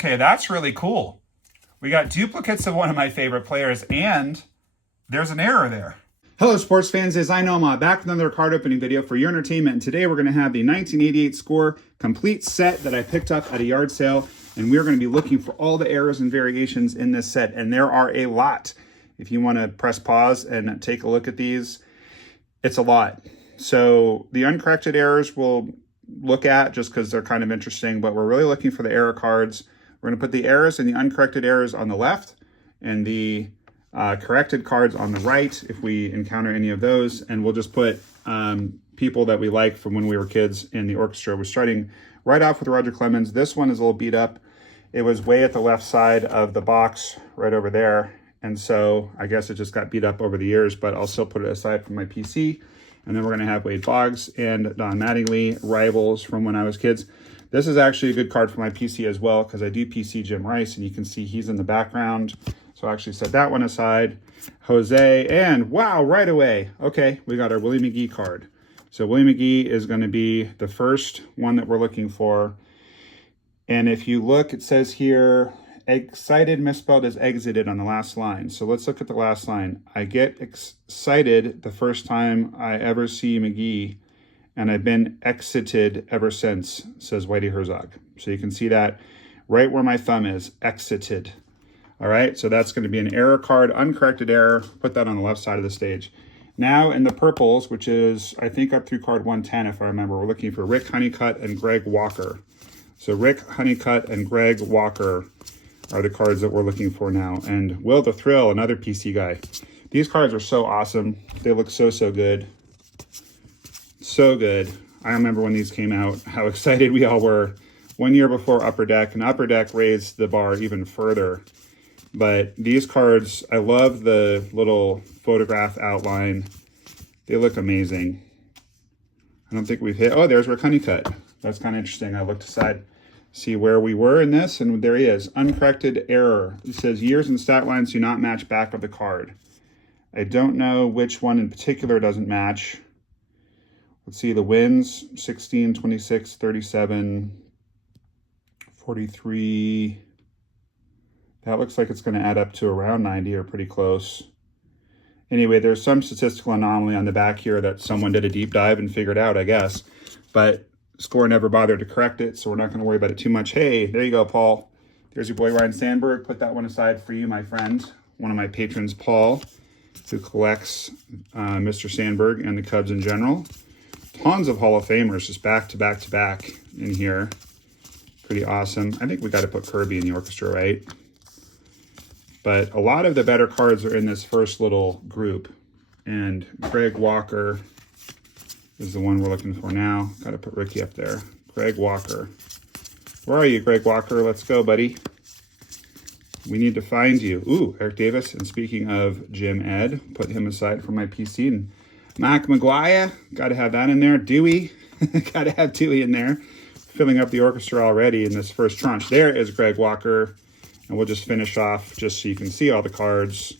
Okay, that's really cool. We got duplicates of one of my favorite players, and there's an error there. Hello sports fans, it's NOMAH back with another card opening video for your entertainment. And today we're going to have the 1988 score complete set that I picked up at a yard sale. And we're going to be looking for all the errors and variations in this set. And there are a lot. If you want to press pause and take a look at these, it's a lot. So the uncorrected errors we'll look at just because they're kind of interesting, but we're really looking for the error cards. We're going to put the errors and the uncorrected errors on the left and the corrected cards on the right if we encounter any of those, and we'll just put people that we like from when we were kids in the orchestra. We're starting right off with Roger Clemens. This one is a little beat up. It was way at the left side of the box right over there, and so I guess it just got beat up over the years, but I'll still put it aside from my PC. And then we're going to have Wade Boggs and Don Mattingly, rivals from when I was kids. This is actually a good card for my PC as well because I do PC Jim Rice, and you can see he's in the background. So I actually set that one aside. Jose, and wow, right away. Okay, we got our Willie McGee card. So Willie McGee is going to be the first one that we're looking for. And if you look, it says here, excited misspelled as exited on the last line. So let's look at the last line. I get excited the first time I ever see McGee, and I've been exited ever since, says Whitey Herzog. So you can see that right where my thumb is, exited. All right, so that's going to be an error card, uncorrected error. Put that on the left side of the stage. Now in the purples, which is, I think, up through card 110, if I remember, we're looking for Rick Honeycutt and Greg Walker. So Rick Honeycutt and Greg Walker are the cards that we're looking for now. And Will the Thrill, another PC guy. These cards are so awesome. They look so, so good. So good. I remember when these came out, how excited we all were. 1 year before Upper Deck, and Upper Deck raised the bar even further. But these cards, I love the little photograph outline. They look amazing. I don't think we've hit, oh, there's Rick Honeycutt. That's kind of interesting. I looked aside, see where we were in this, and there he is. Uncorrected error. It says years and stat lines do not match back of the card. I don't know which one in particular doesn't match. Let's see, the wins, 16, 26, 37, 43. That looks like it's going to add up to around 90 or pretty close. Anyway, there's some statistical anomaly on the back here that someone did a deep dive and figured out, I guess. But score never bothered to correct it, so we're not going to worry about it too much. Hey, there you go, Paul. There's your boy, Ryan Sandberg. Put that one aside for you, my friend. One of my patrons, Paul, who collects Mr. Sandberg and the Cubs in general. Tons of Hall of Famers just back to back to back in here. Pretty awesome. I think we got to put Kirby in the orchestra, right? But a lot of the better cards are in this first little group. And Greg Walker is the one we're looking for now. Got to put Ricky up there. Greg Walker. Where are you, Greg Walker? Let's go, buddy. We need to find you. Ooh, Eric Davis. And speaking of Jim Ed, put him aside for my PC. And Mac McGuire, got to have that in there. Dewey, got to have Dewey in there. Filling up the orchestra already in this first tranche. There is Greg Walker. And we'll just finish off just so you can see all the cards.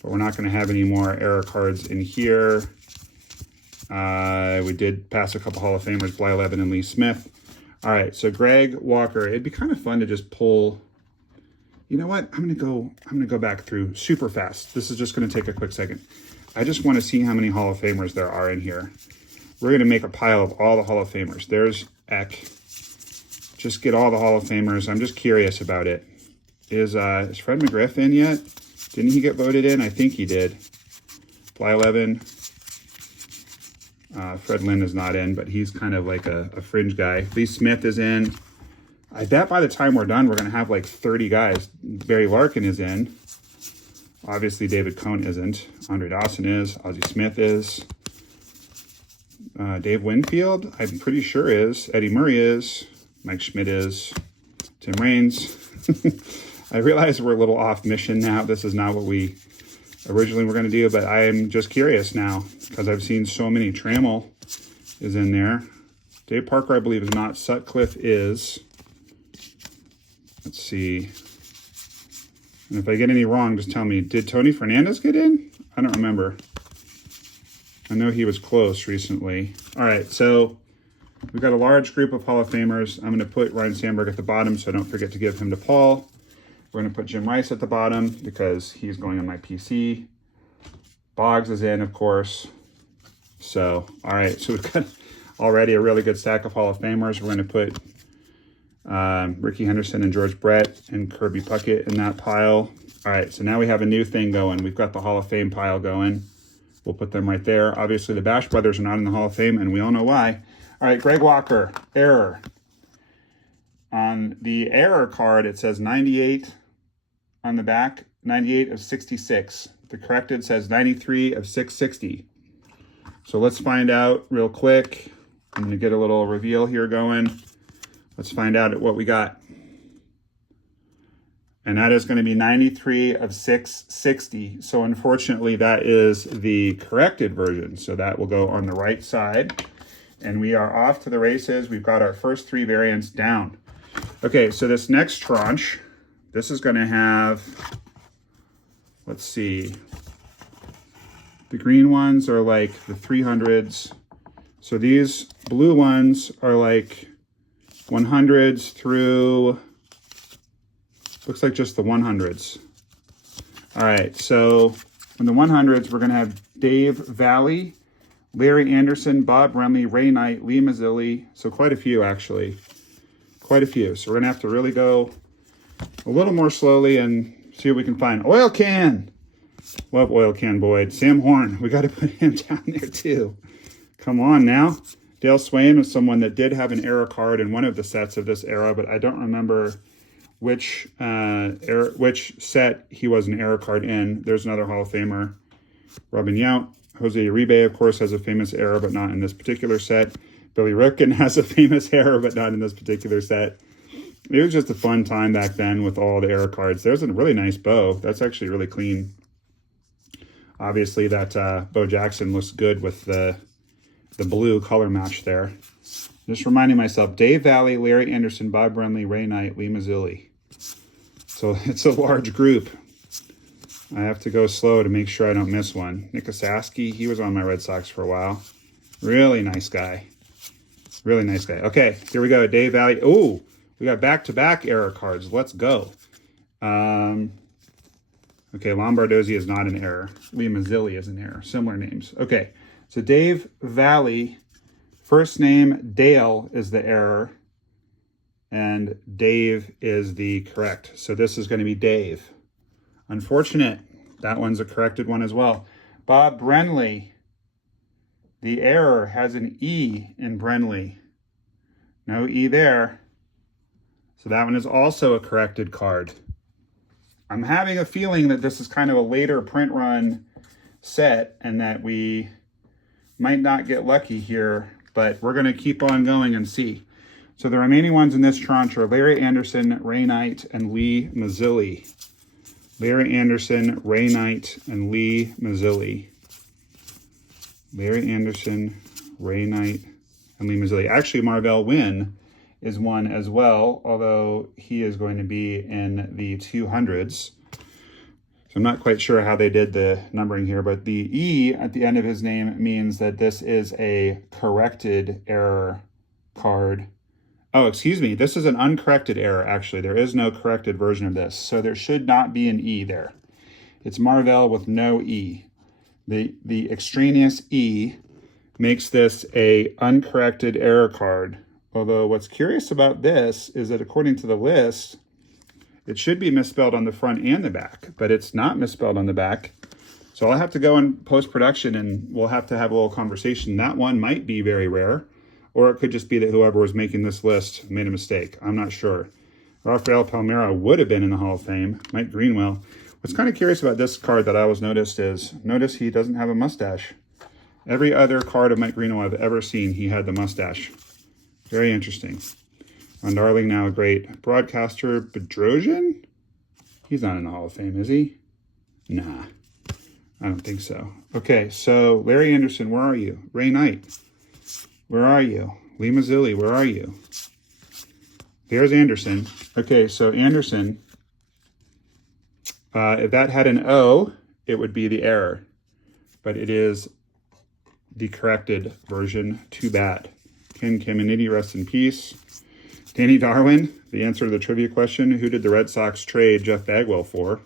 But we're not going to have any more error cards in here. We did pass a couple Hall of Famers, Bly Levin and Lee Smith. All right, so Greg Walker. It'd be kind of fun to just pull. You know what? I'm gonna go back through super fast. This is just gonna take a quick second. I just want to see how many Hall of Famers there are in here. We're gonna make a pile of all the Hall of Famers. There's Eck. Just get all the Hall of Famers. I'm just curious about it. Is Fred McGriff in yet? Didn't he get voted in? I think he did. Bly Levin. Fred Lynn is not in, but he's kind of like a fringe guy. Lee Smith is in. I bet by the time we're done, we're going to have like 30 guys. Barry Larkin is in. Obviously, David Cohn isn't. Andre Dawson is. Ozzie Smith is. Dave Winfield, I'm pretty sure is. Eddie Murray is. Mike Schmidt is. Tim Raines. I realize we're a little off mission now. This is not what we originally were going to do, but I am just curious now because I've seen so many. Trammell is in there. Dave Parker, I believe, is not. Sutcliffe is. Let's see. And if I get any wrong, just tell me. Did Tony Fernandez get in? I don't remember. I know he was close recently. All right, so We've got a large group of Hall of Famers. I'm going to put Ryan Sandberg at the bottom so I don't forget to give him to Paul. We're going to put Jim Rice at the bottom because he's going on my PC. Boggs is in, of course. So, all right. So we've got already a really good stack of Hall of Famers. We're going to put Ricky Henderson and George Brett and Kirby Puckett in that pile. All right. So now we have a new thing going. We've got the Hall of Fame pile going. We'll put them right there. Obviously, the Bash brothers are not in the Hall of Fame, and we all know why. All right, Greg Walker, error. On the error card, it says 98 on the back, 98 of 66. The corrected says 93 of 660. So let's find out real quick. I'm going to get a little reveal here going. Let's find out what we got. And that is going to be 93 of 660. So unfortunately, that is the corrected version. So that will go on the right side. And we are off to the races. We've got our first 3 variants down. Okay, so this next tranche, this is going to have, let's see. The green ones are like the 300s. So these blue ones are like 100s through, looks like just the 100s. All right, so in the 100s, we're going to have Dave Valle, Larry Anderson, Bob Brenly, Ray Knight, Lee Mazzilli. So quite a few, actually. Quite a few. So we're going to have to really go a little more slowly and see what we can find. Oil Can. Love Oil Can Boyd. Sam Horn. We got to put him down there, too. Come on now. Dale Swain was someone that did have an error card in one of the sets of this era, but I don't remember which set he was an error card in. There's another Hall of Famer. Robin Yount. Jose Uribe, of course, has a famous error, but not in this particular set. Billy Ripken has a famous error, but not in this particular set. It was just a fun time back then with all the error cards. There's a really nice bow. That's actually really clean. Obviously, that Bo Jackson looks good with the blue color match there. Just reminding myself, Dave Valle, Larry Anderson, Bob Brenly, Ray Knight, Lee Mazzilli. So it's a large group. I have to go slow to make sure I don't miss one. Nick Osaski, he was on my Red Sox for a while. Really nice guy. Really nice guy. Okay, here we go. Dave Valle. Oh, we got back-to-back error cards. Let's go. Okay, Lombardozzi is not an error. Lee Mazzilli is an error. Similar names. Okay, so Dave Valle, first name Dale is the error, and Dave is the correct. So this is going to be Dave. Unfortunate. That one's a corrected one as well. Bob Brenly. The error has an E in Brenly. No E there. So that one is also a corrected card. I'm having a feeling that this is kind of a later print run set and that we might not get lucky here, but we're going to keep on going and see. So the remaining ones in this tranche are Larry Anderson, Ray Knight, and Lee Mazzilli. Larry Anderson, Ray Knight, and Lee Mazzilli. Larry Anderson, Ray Knight, and Lee Mazzilli. Actually, Marvell Wynn is one as well, although he is going to be in the 200s. So I'm not quite sure how they did the numbering here, but the E at the end of his name means that this is a corrected error card. Oh, excuse me. This is an uncorrected error, actually. There is no corrected version of this, so there should not be an E there. It's Marvell with no E. The extraneous E makes this a uncorrected error card. Although what's curious about this is that according to the list, it should be misspelled on the front and the back, but it's not misspelled on the back. So I'll have to go in post-production and we'll have to have a little conversation. That one might be very rare, or it could just be that whoever was making this list made a mistake. I'm not sure. Rafael Palmeira would have been in the Hall of Fame. Mike Greenwell. What's kind of curious about this card that I always noticed is, notice he doesn't have a mustache. Every other card of Mike Greenwell I've ever seen, he had the mustache. Very interesting. Ron Darling, now a great broadcaster. Bedrosian? He's not in the Hall of Fame, is he? Nah, I don't think so. Okay, so Larry Anderson, where are you? Ray Knight, where are you? Lee Mazzilli, where are you? There's Anderson. Okay, so Anderson, if that had an O, it would be the error. But it is the corrected version. Too bad. Ken Caminiti, rest in peace. Danny Darwin, the answer to the trivia question, who did the Red Sox trade Jeff Bagwell for?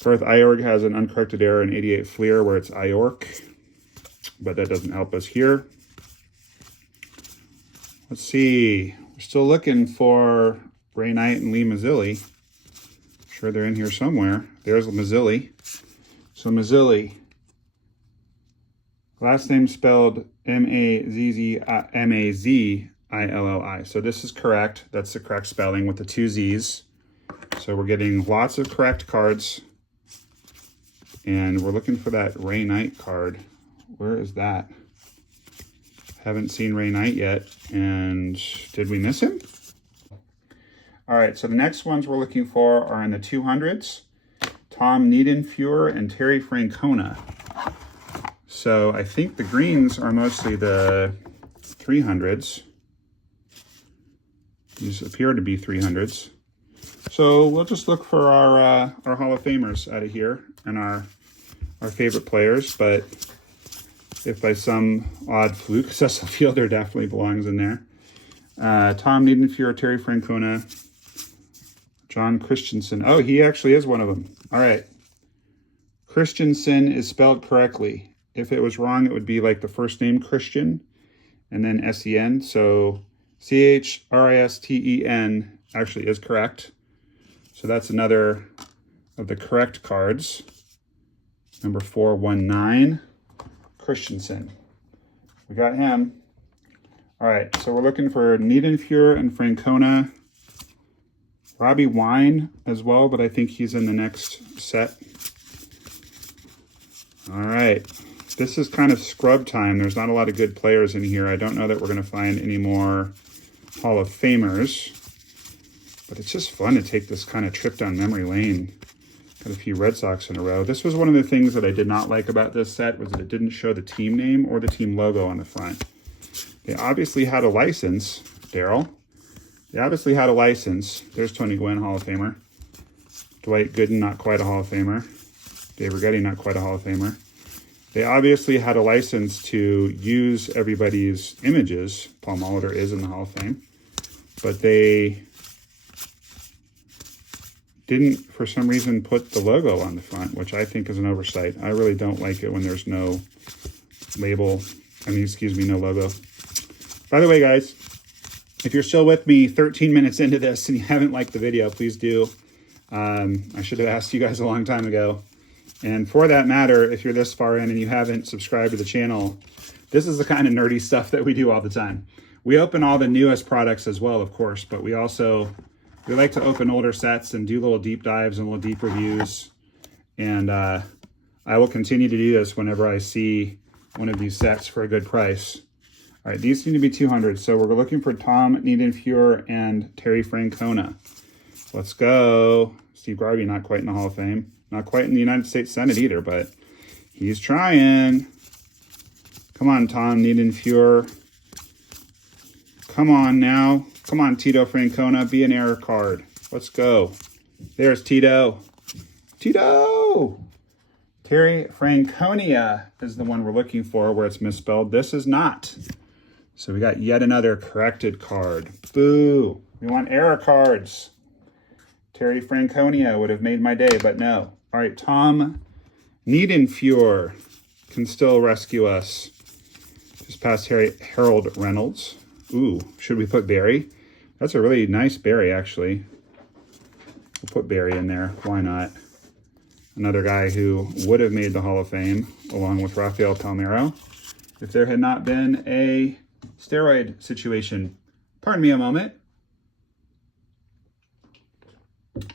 Perth Iorg has an uncorrected error in 88 Fleer where it's Iork, but that doesn't help us here. Let's see. We're still looking for Ray Knight and Lee Mazzilli. Sure they're in here somewhere. There's Mazzilli. So Mazzilli. Last name spelled M-A-Z-Z-M-A-Z-I-L-L-I. So this is correct. That's the correct spelling with the 2 Z's. So we're getting lots of correct cards. And we're looking for that Ray Knight card. Where is that? Haven't seen Ray Knight yet. And did we miss him? All right, so the next ones we're looking for are in the 200s. Tom Glavine and Terry Francona. So I think the greens are mostly the 300s. These appear to be 300s. So we'll just look for our Hall of Famers out of here and our favorite players. But if by some odd fluke, Cecil Fielder definitely belongs in there. Tom Glavine, Terry Francona, John Christensen. Oh, he actually is one of them. All right. Christensen is spelled correctly. If it was wrong, it would be like the first name Christian and then S-E-N. So C-H-R-I-S-T-E-N actually is correct. So that's another of the correct cards. Number 419, Christensen. We got him. All right, so we're looking for Glavine and Francona. Robbie Wine as well, but I think he's in the next set. All right. This is kind of scrub time. There's not a lot of good players in here. I don't know that we're going to find any more Hall of Famers. But it's just fun to take this kind of trip down memory lane. Got a few Red Sox in a row. This was one of the things that I did not like about this set, was that it didn't show the team name or the team logo on the front. They obviously had a license, Daryl. They obviously had a license. There's Tony Gwynn, Hall of Famer. Dwight Gooden, not quite a Hall of Famer. Dave Rigetti, not quite a Hall of Famer. They obviously had a license to use everybody's images. Paul Molitor is in the Hall of Fame. But they didn't, for some reason, put the logo on the front, which I think is an oversight. I really don't like it when there's no label, no logo. By the way, guys, if you're still with me 13 minutes into this and you haven't liked the video, please do. I should have asked you guys a long time ago. And for that matter, if you're this far in and you haven't subscribed to the channel, this is the kind of nerdy stuff that we do all the time. We open all the newest products as well, of course, but we like to open older sets and do little deep dives and little deep reviews. And I will continue to do this whenever I see one of these sets for a good price. All right, these seem to be 200. So we're looking for Tom Glavine and Terry Francona. Let's go. Steve Garvey, not quite in the Hall of Fame. Not quite in the United States Senate either, but he's trying. Come on, Tom Glavine. Come on now. Come on, Tito Francona. Be an error card. Let's go. There's Tito. Tito! Terry Franconia is the one we're looking for where it's misspelled. This is not. So we got yet another corrected card. Boo. We want error cards. Terry Franconia would have made my day, but no. All right, Tom Glavine can still rescue us. Just past Harold Reynolds. Ooh, should we put Barry? That's a really nice Barry, actually. We'll put Barry in there. Why not? Another guy who would have made the Hall of Fame, along with Rafael Palmeiro, if there had not been a steroid situation. Pardon me a moment.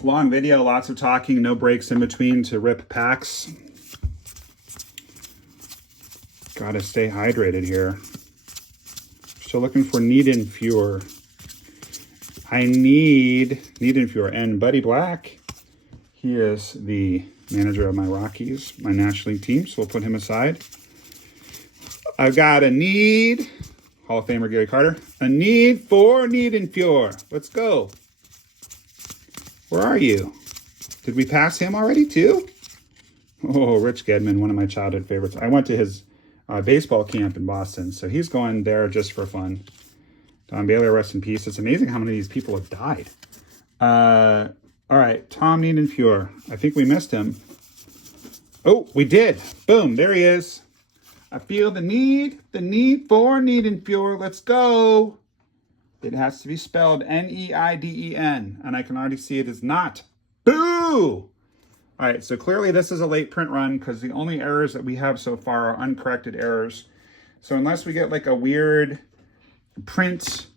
Long video, lots of talking, no breaks in between to rip packs. Gotta stay hydrated here. Still looking for Glavine. I need Glavine. And Buddy Black, he is the manager of my Rockies, my National League team, so we'll put him aside. I've got a need, Hall of Famer Gary Carter, a need for Glavine. Let's go. Where are you? Did we pass him already too? Oh, Rich Gedman, one of my childhood favorites. I went to his baseball camp in Boston. So he's going there just for fun. Don Baylor, rest in peace. It's amazing how many of these people have died. All right, Tom UER. I think we missed him. Oh, we did. Boom, there he is. I feel the need for UER. Let's go. It has to be spelled Neiden, and I can already see it is not. Boo! All right, so clearly this is a late print run because the only errors that we have so far are uncorrected errors. So unless we get like a weird print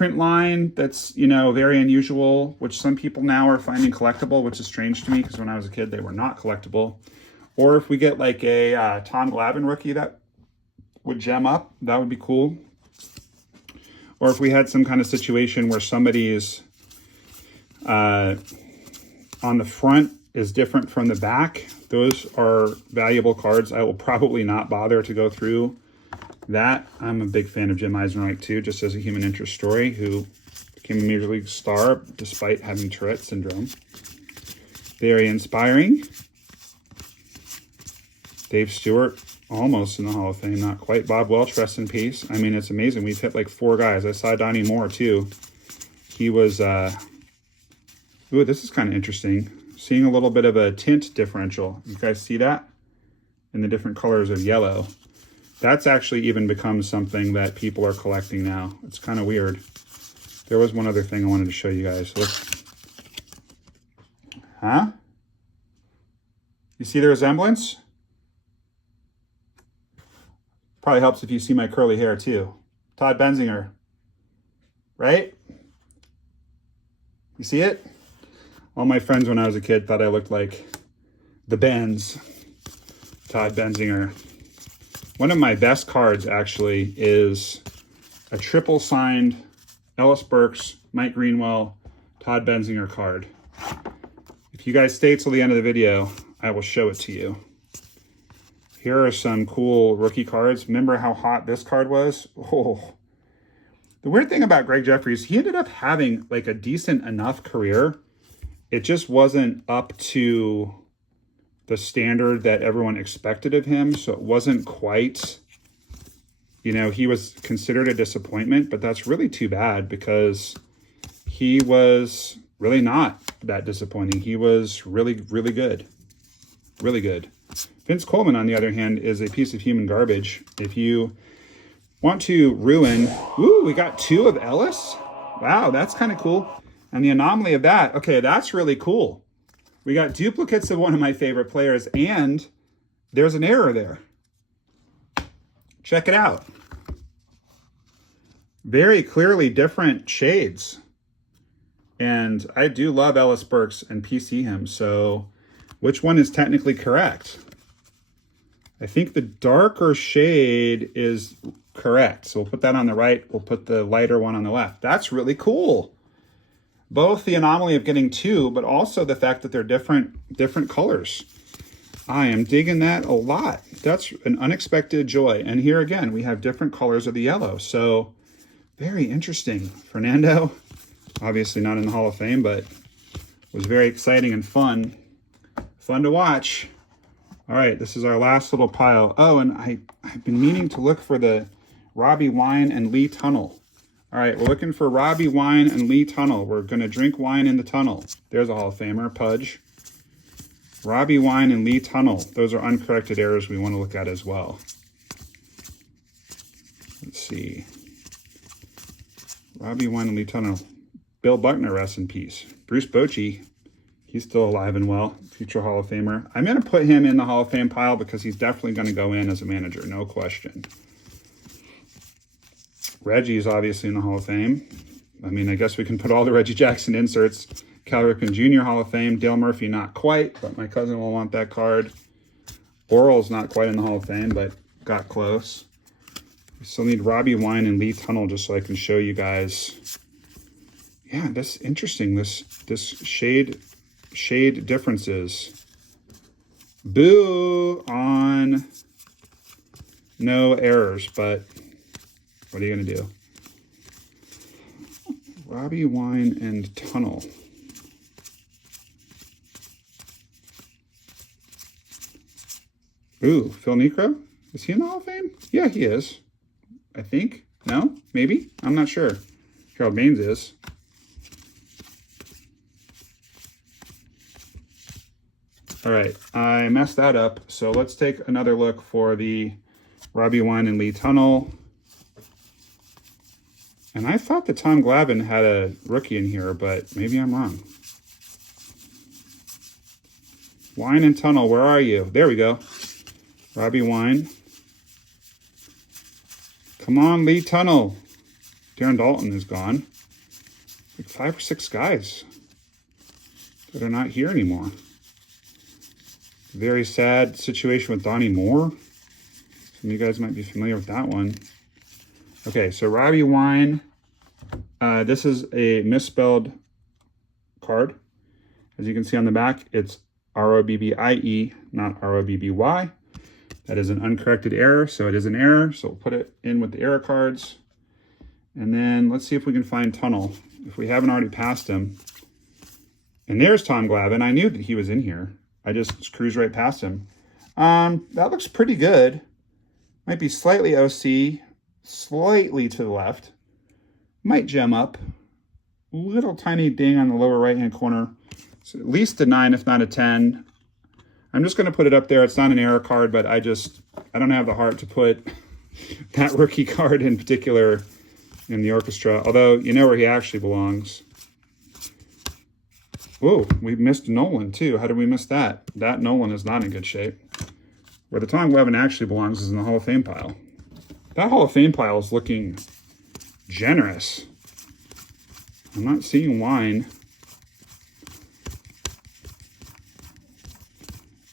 line that's, you know, very unusual, which some people now are finding collectible, which is strange to me because when I was a kid they were not collectible. Or if we get like a Tom Glavine rookie that would gem up, that would be cool. Or if we had some kind of situation where somebody's on the front is different from the back, those are valuable cards. I will probably not bother to go through that. I'm a big fan of Jim Eisenreich too, just as a human interest story, who became a Major League star despite having Tourette syndrome. Very inspiring. Dave Stewart, almost in the Hall of Fame, not quite. Bob Welch, rest in peace. I mean, it's amazing. We've hit like 4 guys. I saw Donnie Moore too. He was, ooh, this is kind of interesting. Seeing a little bit of a tint differential. You guys see that? In the different colors of yellow. That's actually even become something that people are collecting now. It's kind of weird. There was one other thing I wanted to show you guys. Look. Huh? You see the resemblance? Probably helps if you see my curly hair too. Todd Benzinger. Right? You see it? All my friends when I was a kid thought I looked like the Benz. Todd Benzinger. One of my best cards actually is a triple signed Ellis Burks, Mike Greenwell, Todd Benzinger card. If you guys stay till the end of the video, I will show it to you. Here are some cool rookie cards. Remember how hot this card was? Oh. The weird thing about Greg Jeffries, he ended up having like a decent enough career. It just wasn't up to the standard that everyone expected of him. So it wasn't quite, you know, he was considered a disappointment, but that's really too bad because he was really not that disappointing. He was really, really good. Really good. Vince Coleman, on the other hand, is a piece of human garbage. If you want to ruin, ooh, we got 2 of Ellis. Wow, that's kind of cool. And the anomaly of that, okay, that's really cool. We got duplicates of one of my favorite players, and there's an error there. Check it out. Very clearly different shades. And I do love Ellis Burks and PC him, so which one is technically correct? I think the darker shade is correct. So we'll put that on the right. We'll put the lighter one on the left. That's really cool. Both the anomaly of getting 2, but also the fact that they're different colors. I am digging that a lot. That's an unexpected joy. And here again, we have different colors of the yellow. So very interesting. Fernando, obviously not in the Hall of Fame, but was very exciting and fun. Fun to watch. All right, this is our last little pile. Oh, and I've been meaning to look for the Robbie Wine and Lee Tunnel. All right, we're looking for Robbie Wine and Lee Tunnel. We're going to drink wine in the tunnel. There's a Hall of Famer, Pudge. Robbie Wine and Lee Tunnel. Those are uncorrected errors we want to look at as well. Let's see. Robbie Wine and Lee Tunnel. Bill Buckner, rest in peace. Bruce Bochy. He's still alive and well, future Hall of Famer. I'm going to put him in the Hall of Fame pile because he's definitely going to go in as a manager, no question. Reggie is obviously in the Hall of Fame. I mean, I guess we can put all the Reggie Jackson inserts. Cal Ripken Jr. Hall of Fame. Dale Murphy, not quite, but my cousin will want that card. Oral's not quite in the Hall of Fame, but got close. We still need Robbie Wine and Lee Tunnel just so I can show you guys. Yeah, that's interesting. This shade differences. Boo on no errors, but what are you going to do? Robbie Wine and Tunnel. Ooh, Phil Necro? Is he in the Hall of Fame? Yeah, he is. I think. No? Maybe? I'm not sure. Harold Baines is. All right, I messed that up. So let's take another look for the Robbie Wine and Lee Tunnel. And I thought that Tom Glavine had a rookie in here, but maybe I'm wrong. Wine and Tunnel, where are you? There we go. Robbie Wine. Come on, Lee Tunnel. Darren Dalton is gone. Like 5 or 6 guys that are not here anymore. Very sad situation with Donnie Moore. Some of you guys might be familiar with that one. Okay, so Robbie Wine. This is a misspelled card. As you can see on the back, it's R-O-B-B-I-E, not R-O-B-B-Y. That is an uncorrected error, so it is an error. So we'll put it in with the error cards. And then let's see if we can find Tunnel, if we haven't already passed him. And there's Tom Glavine. I knew that he was in here. I just cruised right past him. That looks pretty good. Might be slightly OC, slightly to the left. Might gem up. Little tiny ding on the lower right-hand corner. So at least a 9, if not a 10. I'm just going to put it up there. It's not an error card, but I don't have the heart to put that rookie card in particular in the orchestra. Although, you know where he actually belongs. Whoa, we missed Nolan too. How did we miss that? That Nolan is not in good shape. Where the Tom Glavine actually belongs is in the Hall of Fame pile. That Hall of Fame pile is looking generous. I'm not seeing Wine.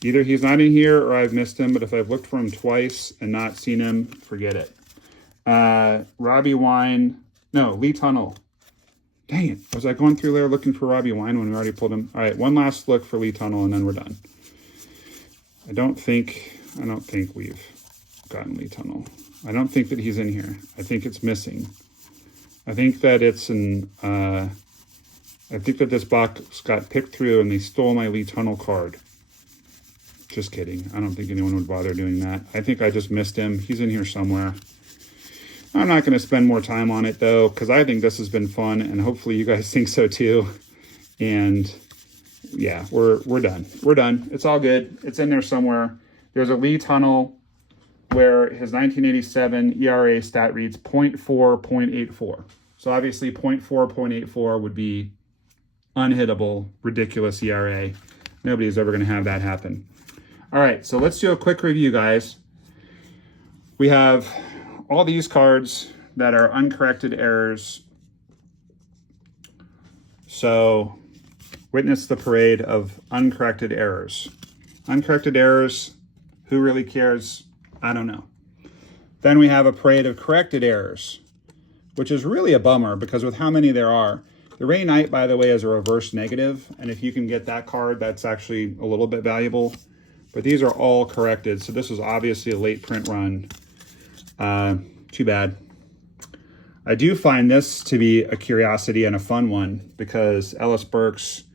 Either he's not in here or I've missed him, but if I've looked for him twice and not seen him, forget it. Robbie Wine, no, Lee Tunnel. Dang it, was I going through there looking for Robbie Wine when we already pulled him? All right, one last look for Lee Tunnel and then we're done. I don't think we've gotten Lee Tunnel. I don't think that he's in here. I think it's missing. I think that it's I think that this box got picked through and they stole my Lee Tunnel card. Just kidding. I don't think anyone would bother doing that. I think I just missed him. He's in here somewhere. I'm not going to spend more time on it, though, because I think this has been fun, and hopefully you guys think so, too. And, yeah, we're done. We're done. It's all good. It's in there somewhere. There's a Lee Tunnel where his 1987 ERA stat reads 0.4.84. So, obviously, 0.4.84 would be unhittable, ridiculous ERA. Nobody's ever going to have that happen. All right, so let's do a quick review, guys. We have all these cards that are uncorrected errors. So witness the parade of uncorrected errors. Uncorrected errors, who really cares? I don't know. Then we have a parade of corrected errors, which is really a bummer because with how many there are. The Ray Knight, by the way, is a reverse negative. And if you can get that card, that's actually a little bit valuable. But these are all corrected. So this is obviously a late print run. Too bad. I do find this to be a curiosity and a fun one because Ellis Burks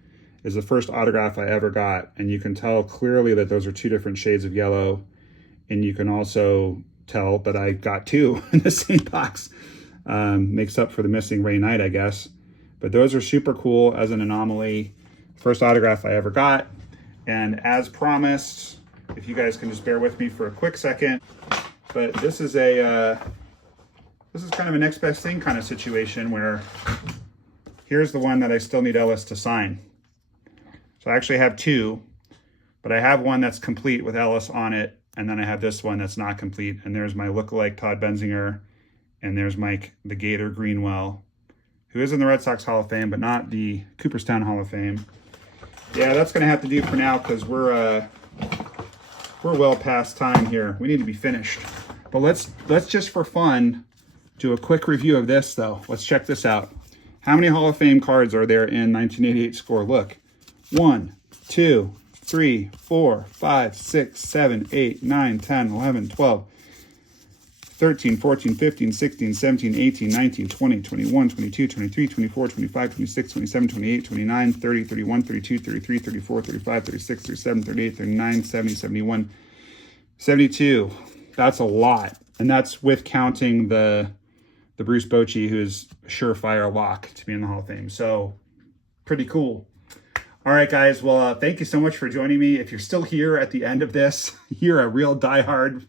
is the first autograph I ever got. And you can tell clearly that those are 2 different shades of yellow. And you can also tell that I got 2 in the same box. Makes up for the missing Ray Knight, I guess. But those are super cool as an anomaly. First autograph I ever got. And as promised, if you guys can just bear with me for a quick second, but this is kind of a next best thing kind of situation where here's the one that I still need Ellis to sign. So I actually have 2, but I have one that's complete with Ellis on it. And then I have this one that's not complete. And there's my lookalike Todd Benzinger. And there's Mike the Gator Greenwell, who is in the Red Sox Hall of Fame, but not the Cooperstown Hall of Fame. Yeah, that's going to have to do for now because we're well past time here. We need to be finished. But let's just for fun do a quick review of this, though. Let's check this out. How many Hall of Fame cards are there in 1988 score? Look, 1, 2, 3, 4, 5, 6, 7, 8, 9, 10, 11, 12. 13, 14, 15, 16, 17, 18, 19, 20, 21, 22, 23, 24, 25, 26, 27, 28, 29, 30, 31, 32, 33, 34, 35, 36, 37, 38, 39, 70, 71, 72. That's a lot. And that's with counting the Bruce Bochy, who's a surefire lock to be in the Hall of Fame. So pretty cool. All right, guys. Well, thank you so much for joining me. If you're still here at the end of this, you're a real diehard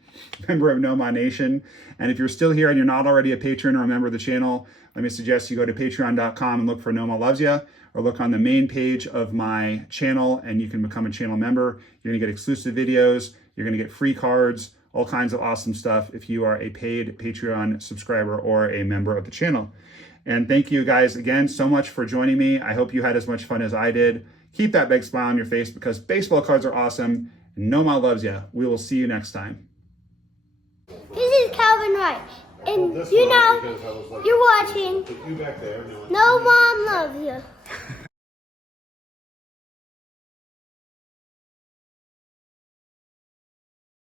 member of NOMAH Nation. And if you're still here and you're not already a patron or a member of the channel, let me suggest you go to patreon.com and look for NOMAH Loves Ya, or look on the main page of my channel and you can become a channel member. You're gonna get exclusive videos, you're gonna get free cards, all kinds of awesome stuff if you are a paid Patreon subscriber or a member of the channel. And thank you guys again so much for joining me. I hope you had as much fun as I did. Keep that big smile on your face because baseball cards are awesome. NOMAH loves ya. We will see you next time. This is Calvin Wright, and you know, you're watching No Mom Loves You.